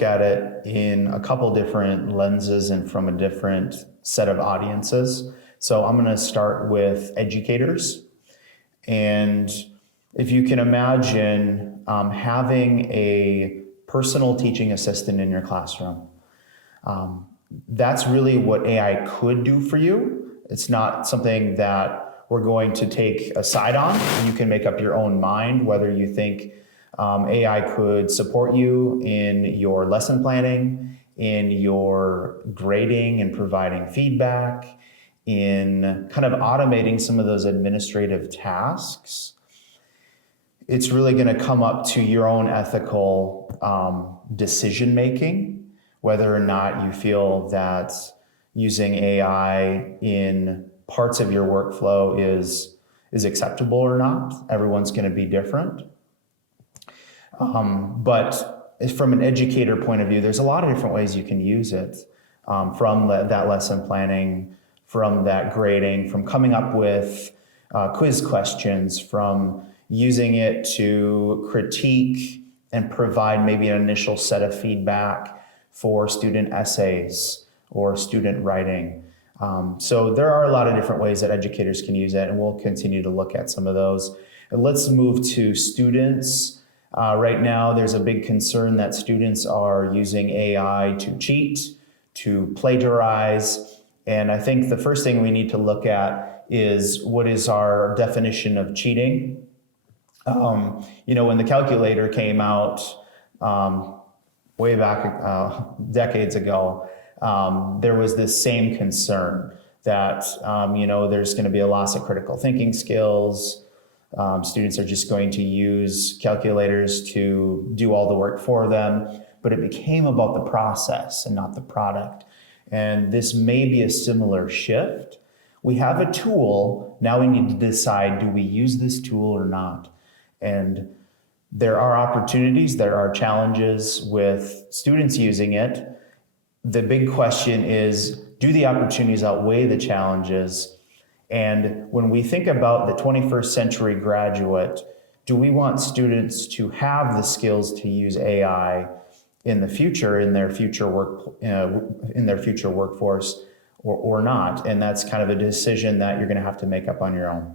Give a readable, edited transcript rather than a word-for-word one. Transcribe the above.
look at it in a couple different lenses and from a different set of audiences. So I'm going to start with educators. And if you can imagine having a personal teaching assistant in your classroom, that's really what AI could do for you. It's not something that we're going to take a side on. You can make up your own mind whether you think AI could support you in your lesson planning, in your grading and providing feedback, in kind of automating some of those administrative tasks. It's really going to come up to your own ethical decision making, whether or not you feel that using AI in parts of your workflow is acceptable or not. Everyone's going to be different. But from an educator point of view, there's a lot of different ways you can use it, from that lesson planning, from that grading, from coming up with quiz questions, from using it to critique and provide maybe an initial set of feedback for student essays or student writing. So there are a lot of different ways that educators can use it, and we'll continue to look at some of those. And let's move to students. Right now, there's a big concern that students are using AI to cheat, to plagiarize. And I think the first thing we need to look at is what is our definition of cheating. When the calculator came out way back decades ago, there was this same concern that, there's going to be a loss of critical thinking skills. Students are just going to use calculators to do all the work for them, but it became about the process and not the product. And this may be a similar shift. We have a tool, now we need to decide, do we use this tool or not? And there are opportunities, there are challenges with students using it. The big question is, do the opportunities outweigh the challenges? And when we think about the 21st century graduate, do we want students to have the skills to use AI in the future, in their future workforce, or not? And that's kind of a decision that you're going to have to make up on your own.